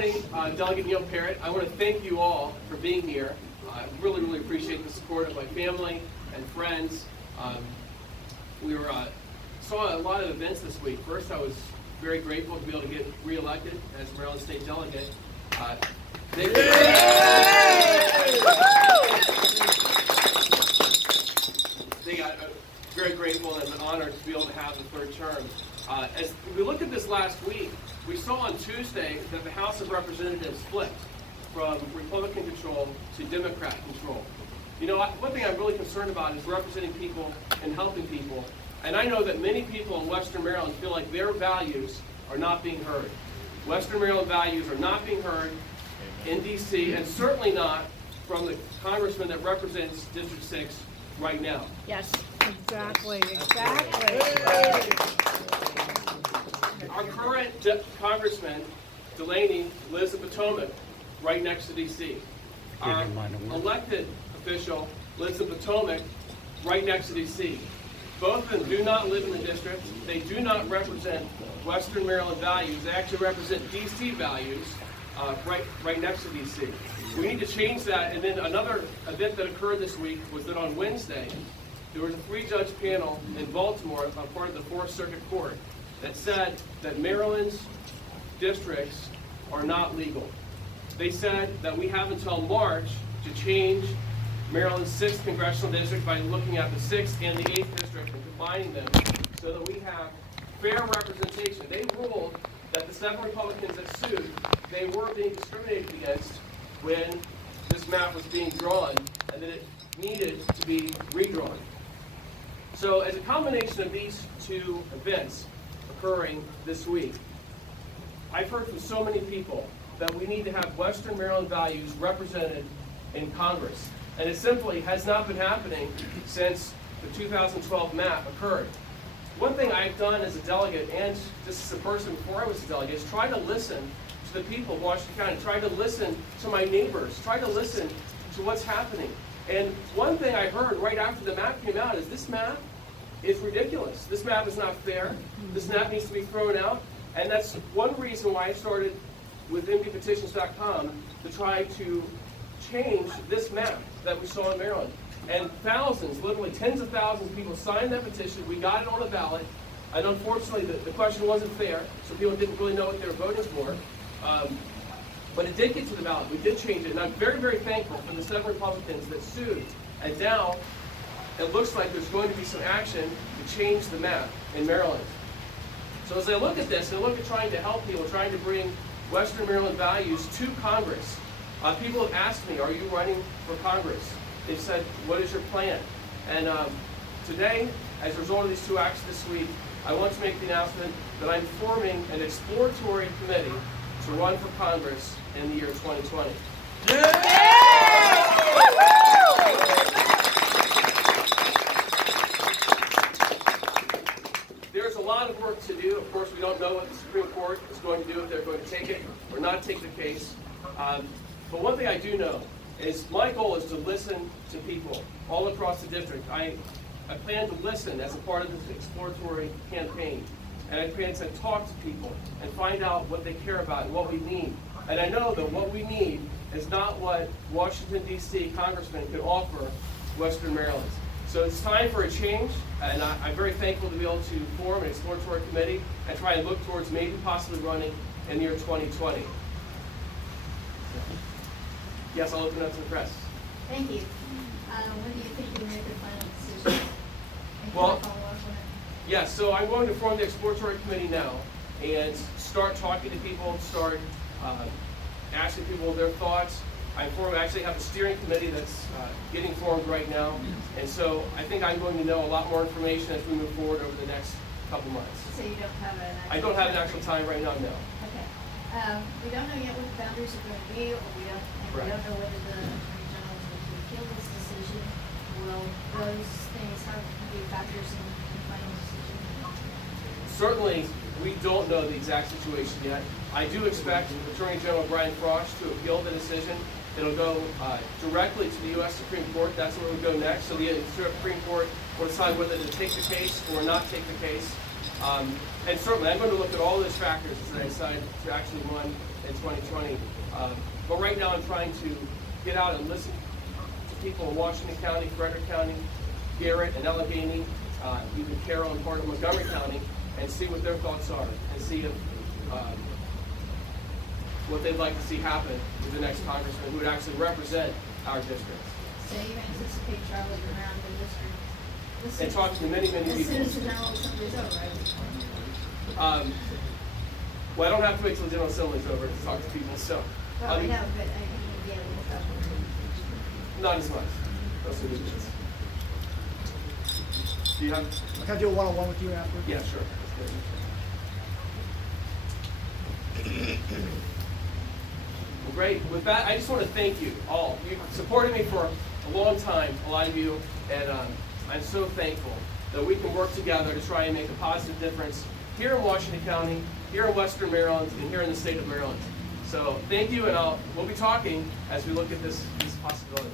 morning, Delegate Neil Parrott. I want to thank you all for being here. I really, really appreciate the support of my family and friends. We saw a lot of events this week. First, I was very grateful to be able to get reelected as Maryland State Delegate. They got very grateful and honored to be able to have the third term. As we looked at this last week, we saw on Tuesday that the House of Representatives flipped from Republican control to Democrat control. You know, one thing I'm really concerned about is representing people and helping people. And I know that many people in Western Maryland feel like their values are not being heard. Western Maryland values are not being heard in D.C. and certainly not from the congressman that represents District 6 right now. Yes, exactly. Our current congressman, Delaney, lives in Potomac, right next to D.C. Our elected official lives in Potomac, right next to D.C. Both of them do not live in the district. They do not represent Western Maryland values. They actually represent D.C. values, right next to D.C. We need to change that. And then another event that occurred this week was that on Wednesday, there was a 3-judge panel in Baltimore, a part of the Fourth Circuit Court, that said that Maryland's districts are not legal. They said that we have until March to change Maryland's 6th congressional district by looking at the 6th and the 8th district and combining them so that we have fair representation. They ruled that the 7 Republicans that sued, they were being discriminated against when this map was being drawn and that it needed to be redrawn. So as a combination of these two events occurring this week, I've heard from so many people that we need to have Western Maryland values represented in Congress. And it simply has not been happening since the 2012 map occurred. One thing I've done as a delegate and just as a person before I was a delegate is try to listen to the people of Washington County, try to listen to my neighbors, try to listen to what's happening. And one thing I heard right after the map came out is this map is ridiculous. This map is not fair. This map needs to be thrown out. And that's one reason why I started with mbpetitions.com to try to change this map that we saw in Maryland. And thousands, literally tens of thousands of people signed that petition. We got it on the ballot. And unfortunately, the question wasn't fair, so people didn't really know what they were voting for. But it did get to the ballot. We did change it. And I'm very, very thankful for the 7 Republicans that sued. And now it looks like there's going to be some action to change the map in Maryland. So as I look at this, and I look at trying to help people, trying to bring Western Maryland values to Congress, people have asked me, are you running for Congress? They've said, what is your plan? And today, as a result of these two acts this week, I want to make the announcement that I'm forming an exploratory committee to run for Congress in the year 2020. There's a lot of work to do. Of course, we don't know what the Supreme Court is going to do, if they're going to take it or not take the case. But one thing I do know is my goal is to listen to people all across the district. I plan to listen as a part of this exploratory campaign. And I plan to talk to people and find out what they care about and what we need. And I know that what we need is not what Washington, D.C. congressmen can offer Western Maryland. So it's time for a change, and I'm very thankful to be able to form an exploratory committee and try and look towards maybe possibly running in the year 2020. Yes, I'll open it up to the press. Thank you. When do you think you'll make the final decision? Well, yes, so I'm going to form the exploratory committee now and start talking to people, start asking people their thoughts. I actually have a steering committee that's getting formed right now, and so I think I'm going to know a lot more information as we move forward over the next couple months. So you don't have an actual I don't have an actual time right now, no. Okay. We don't know yet what the boundaries are going to be, or we don't know whether the Attorney General is going to appeal this decision. Will those things have to be factors in the final decision? Certainly, we don't know the exact situation yet. I do expect Attorney General Brian Frosch to appeal the decision. It'll go directly to the U.S. Supreme Court. That's where we go next. So the Supreme Court will decide whether to take the case or not take the case. And certainly, I'm going to look at all those factors as I decide to actually run in 2020. But right now, I'm trying to get out and listen to people in Washington County, Frederick County, Garrett and Allegheny, even Carroll and part of Montgomery County, and see what their thoughts are, and see if what they'd like to see happen with the next congressman who would actually represent our districts. So you anticipate traveling around the district? And talk to many, many As soon people. as the General Assembly's over, right? Well, I don't have to wait till the General Assembly's over to talk to people, so. Well, I know, but I think you'd be able to travel. Not as much. Those are the kids. Do you have? Can I do a one-on-one with you after? Yeah, sure. Well, great. With that, I just want to thank you all. You've supported me for a long time, a lot of you, and I'm so thankful that we can work together to try and make a positive difference here in Washington County, here in Western Maryland, and here in the state of Maryland. So thank you, and we'll be talking as we look at this possibility.